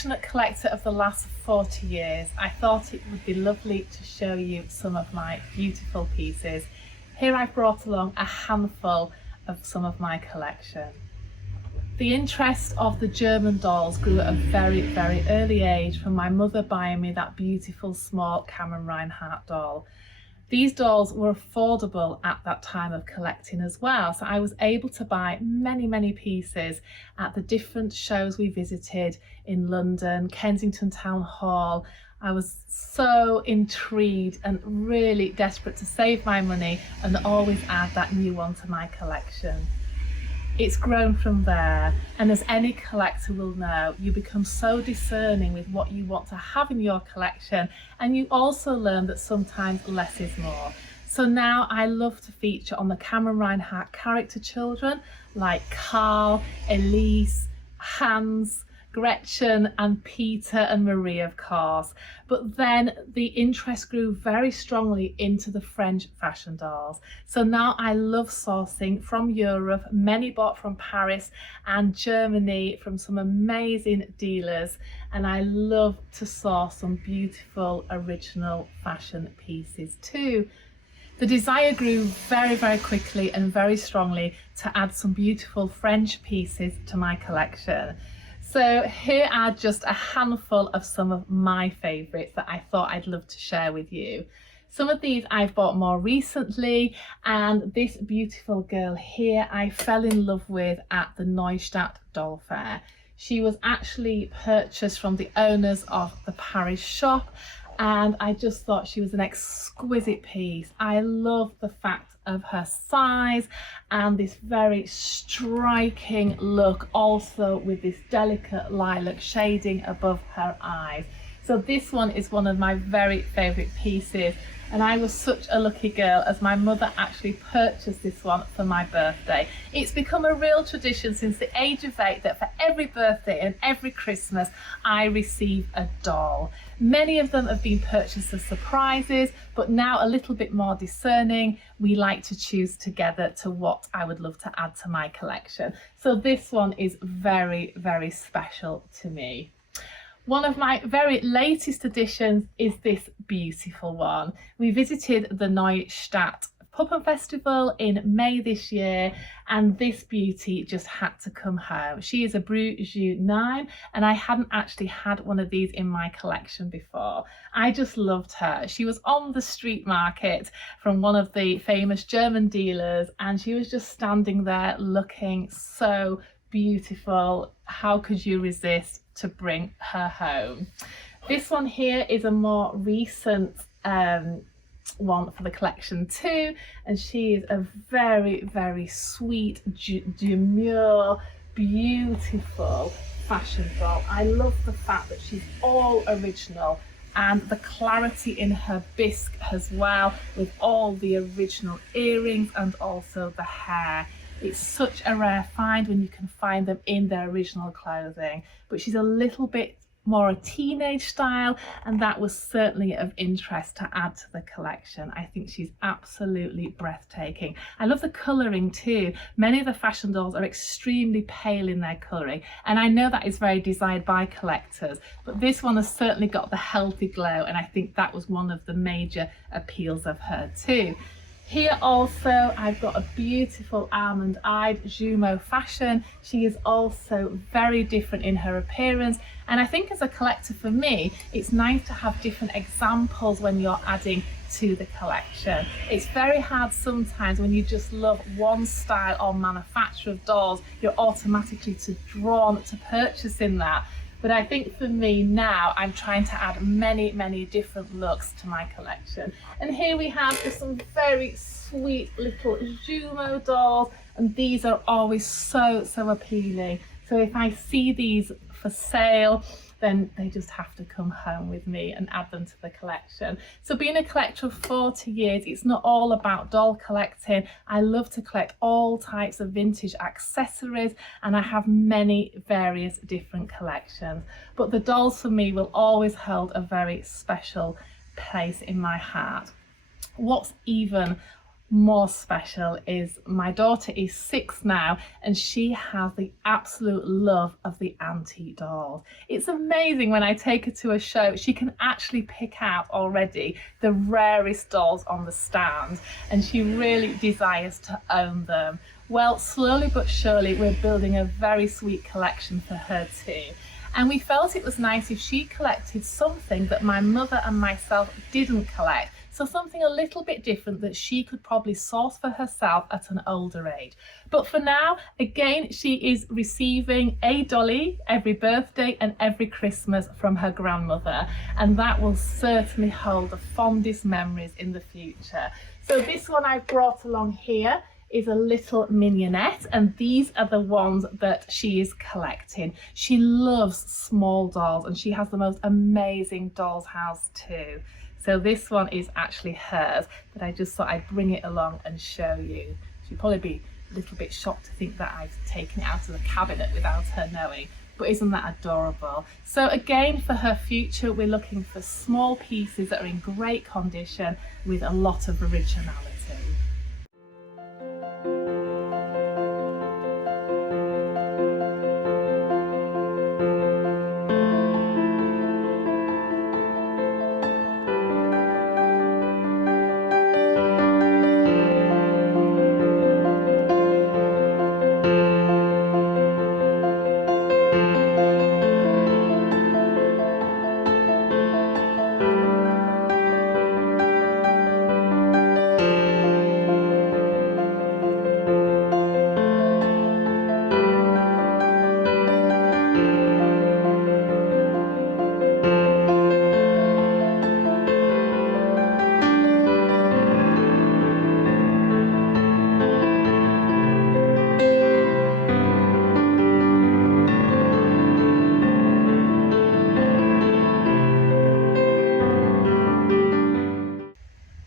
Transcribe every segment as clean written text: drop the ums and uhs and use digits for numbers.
passionate collector of the last 40 years, I thought it would be lovely to show you some of my beautiful pieces. Here I've brought along a handful of some of my collection. The interest of the German dolls grew at a very, very early age from my mother buying me that beautiful small Cameron Reinhardt doll. These dolls were affordable at that time of collecting as well, so I was able to buy many, many pieces at the different shows we visited in London, Kensington Town Hall. I was so intrigued and really desperate to save my money and always add that new one to my collection. It's grown from there, and as any collector will know, you become so discerning with what you want to have in your collection, and you also learn that sometimes less is more. So now I love to feature on the Cameron Reinhardt character children like Carl, Elise, Hans, Gretchen and Peter and Marie, of course. But then the interest grew very strongly into the French fashion dolls. So now I love sourcing from Europe, many bought from Paris and Germany from some amazing dealers. And I love to source some beautiful original fashion pieces too. The desire grew very, very quickly and very strongly to add some beautiful French pieces to my collection. So here are just a handful of some of my favourites that I thought I'd love to share with you. Some of these I've bought more recently, and this beautiful girl here I fell in love with at the Neustadt Doll Fair. She was actually purchased from the owners of the Paris shop, and I just thought she was an exquisite piece. I love the fact of her size and this very striking look, also with this delicate lilac shading above her eyes. So this one is one of my very favourite pieces, and I was such a lucky girl as my mother actually purchased this one for my birthday. It's become a real tradition since the age of 8 that for every birthday and every Christmas I receive a doll. Many of them have been purchased as surprises, but now a little bit more discerning, we like to choose together to what I would love to add to my collection. So this one is very, very special to me. One of my very latest additions is this beautiful one. We visited the Neustadt Puppen Festival in May this year, and this beauty just had to come home. She is a Bruges 9, and I hadn't actually had one of these in my collection before. I just loved her. She was on the street market from one of the famous German dealers, and she was just standing there looking so beautiful. How could you resist to bring her home? This one here is a more recent one for the collection too, and she is a very, very sweet, demure, beautiful fashion doll. I love the fact that she's all original, and the clarity in her bisque as well, with all the original earrings and also the hair. It's such a rare find when you can find them in their original clothing, but she's a little bit more a teenage style, and that was certainly of interest to add to the collection. I think she's absolutely breathtaking. I love the colouring too. Many of the fashion dolls are extremely pale in their colouring, and I know that is very desired by collectors, but this one has certainly got the healthy glow, and I think that was one of the major appeals of her too. Here also I've got a beautiful almond-eyed Jumeau fashion. She is also very different in her appearance, and I think as a collector, for me, it's nice to have different examples when you're adding to the collection. It's very hard sometimes when you just love one style or manufacture of dolls, you're automatically drawn to purchasing that. But I think for me now, I'm trying to add many, many different looks to my collection. And here we have just some very sweet little Jumeau dolls, and these are always so, so appealing. So if I see these for sale, then they just have to come home with me and add them to the collection. So being a collector of 40 years, it's not all about doll collecting. I love to collect all types of vintage accessories, and I have many various different collections. But the dolls for me will always hold a very special place in my heart. What's even more special is my daughter is 6 now, and she has the absolute love of the antique dolls. It's amazing when I take her to a show, she can actually pick out already the rarest dolls on the stand, and she really desires to own them. Well, slowly but surely we're building a very sweet collection for her too. And we felt it was nice if she collected something that my mother and myself didn't collect. So something a little bit different that she could probably source for herself at an older age. But for now, again, she is receiving a dolly every birthday and every Christmas from her grandmother. And that will certainly hold the fondest memories in the future. So this one I've brought along here is a little mignonette, and these are the ones that she is collecting. She loves small dolls, and she has the most amazing doll's house too. So this one is actually hers, but I just thought I'd bring it along and show you. She'd probably be a little bit shocked to think that I've taken it out of the cabinet without her knowing, but isn't that adorable? So again, for her future, we're looking for small pieces that are in great condition with a lot of originality.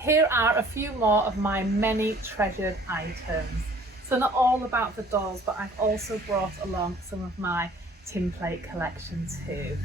Here are a few more of my many treasured items. So not all about the dolls, but I've also brought along some of my tin plate collection too.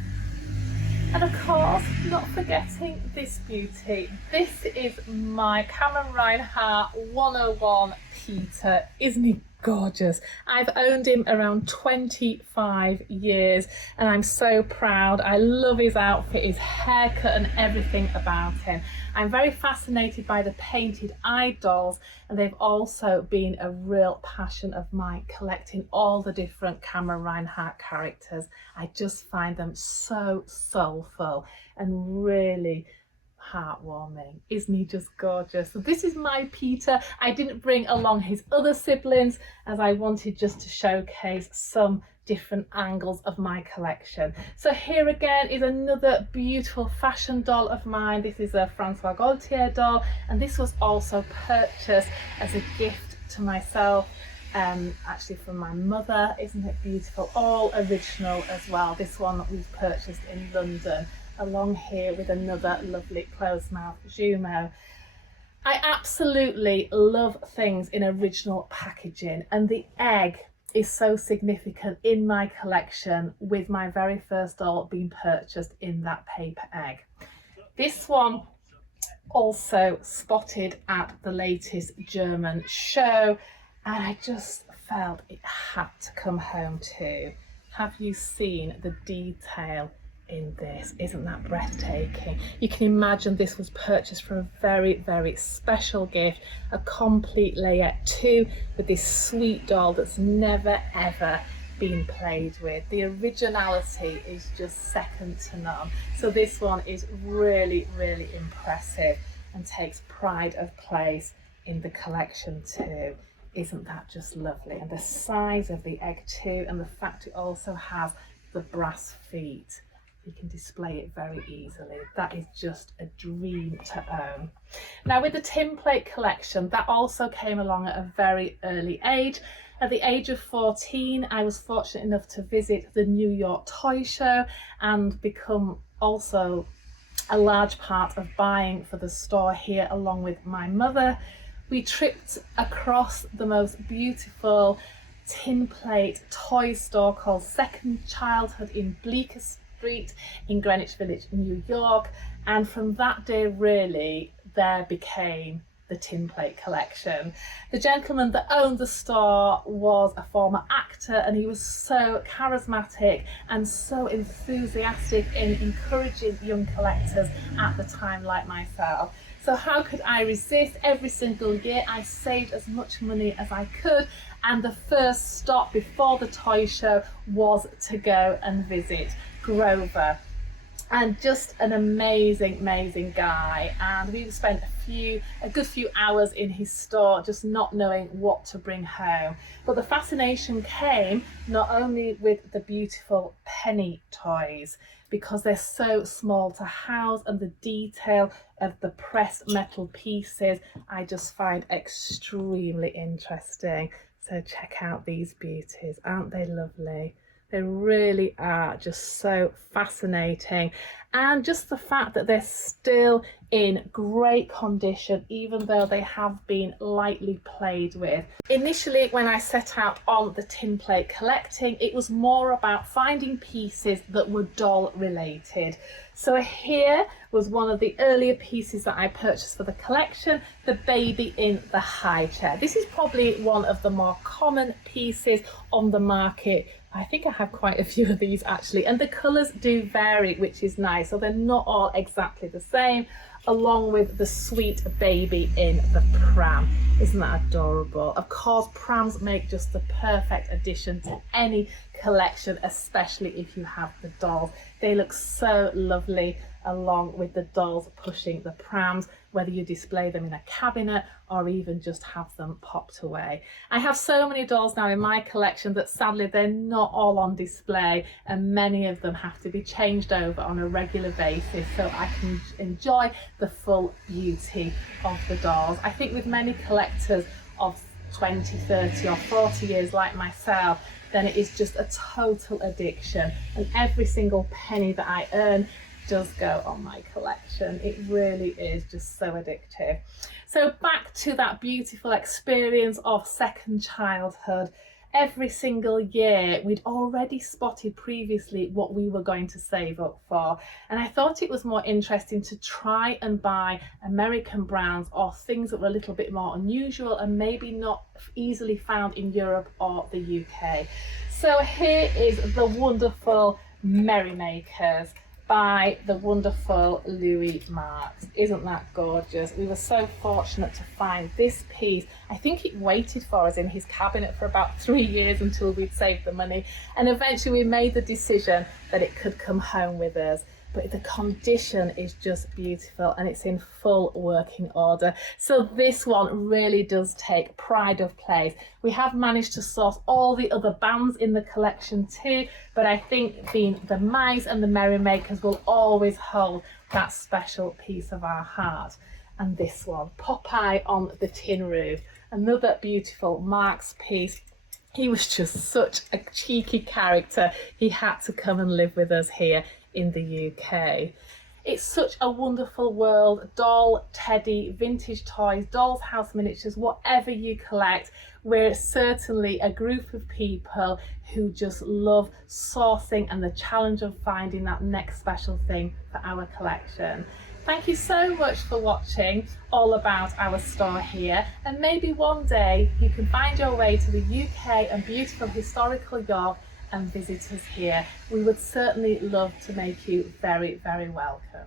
And of course, not forgetting this beauty. This is my Cameron Reinhardt 101 Peter. Isn't he gorgeous? I've owned him around 25 years and I'm so proud. I love his outfit, his haircut and everything about him. I'm very fascinated by the painted eye dolls, and they've also been a real passion of mine, collecting all the different Cameron Reinhardt characters. I just find them so soulful and really heartwarming. Isn't he just gorgeous? So this is my Peter. I didn't bring along his other siblings as I wanted just to showcase some different angles of my collection. So here again is another beautiful fashion doll of mine. This is a Francois Gaultier doll, and this was also purchased as a gift to myself, actually from my mother. Isn't it beautiful? All original as well. This one we've purchased in London, along here with another lovely closed mouth Jumeau. I absolutely love things in original packaging, and the egg is so significant in my collection, with my very first doll being purchased in that paper egg. This one also spotted at the latest German show, and I just felt it had to come home too. Have you seen the detail in this? Isn't that breathtaking? You can imagine this was purchased for a very, very special gift, a complete layette too, with this sweet doll that's never ever been played with. The originality is just second to none. So this one is really, really impressive and takes pride of place in the collection too. Isn't that just lovely? And the size of the egg too, and the fact it also has the brass feet. You can display it very easily. That is just a dream to own. Now with the tin plate collection, that also came along at a very early age. At the age of 14, I was fortunate enough to visit the New York Toy Show and become also a large part of buying for the store here along with my mother. We tripped across the most beautiful tin plate toy store called Second Childhood in Bleecker Street in Greenwich Village, New York, and from that day really there became the tin plate collection. The gentleman that owned the store was a former actor, and he was so charismatic and so enthusiastic in encouraging young collectors at the time like myself. So how could I resist? Every single year I saved as much money as I could, and the first stop before the toy show was to go and visit Grover. And just an amazing guy, and we spent a good few hours in his store just not knowing what to bring home. But the fascination came not only with the beautiful penny toys, because they're so small to house, and the detail of the pressed metal pieces I just find extremely interesting. So check out these beauties, aren't they lovely? They really are just so fascinating, and just the fact that they're still in great condition even though they have been lightly played with. Initially, when I set out on the tin plate collecting, it was more about finding pieces that were doll related. So here was one of the earlier pieces that I purchased for the collection, the baby in the high chair. This is probably one of the more common pieces on the market. I think I have quite a few of these actually, and the colours do vary, which is nice, so they're not all exactly the same, along with the sweet baby in the pram. Isn't that adorable? Of course, prams make just the perfect addition to any collection, especially if you have the dolls. They look so lovely along with the dolls pushing the prams, whether you display them in a cabinet or even just have them popped away. I have so many dolls now in my collection that sadly they're not all on display, and many of them have to be changed over on a regular basis so I can enjoy the full beauty of the dolls. I think with many collectors of 20, 30 or 40 years like myself, then it is just a total addiction, and every single penny that I earn does go on my collection. It really is just so addictive. So back to that beautiful experience of second childhood. Every single year we'd already spotted previously what we were going to save up for, and I thought it was more interesting to try and buy American brands or things that were a little bit more unusual and maybe not easily found in Europe or the UK. So here is the wonderful Merrymakers by the wonderful Louis Marks. Isn't that gorgeous? We were so fortunate to find this piece. I think it waited for us in his cabinet for about 3 years until we'd saved the money, and eventually we made the decision that it could come home with us. But the condition is just beautiful, and it's in full working order. So this one really does take pride of place. We have managed to source all the other bands in the collection too, but I think the mice and the Merrymakers will always hold that special piece of our heart. And this one, Popeye on the Tin Roof, another beautiful Marks piece. He was just such a cheeky character. He had to come and live with us here in the UK. It's such a wonderful world. Doll, teddy, vintage toys, doll's house miniatures, whatever you collect, we're certainly a group of people who just love sourcing and the challenge of finding that next special thing for our collection. Thank you so much for watching all about our store here, and maybe one day you can find your way to the UK and beautiful historical York and visit us here. We would certainly love to make you very, very welcome.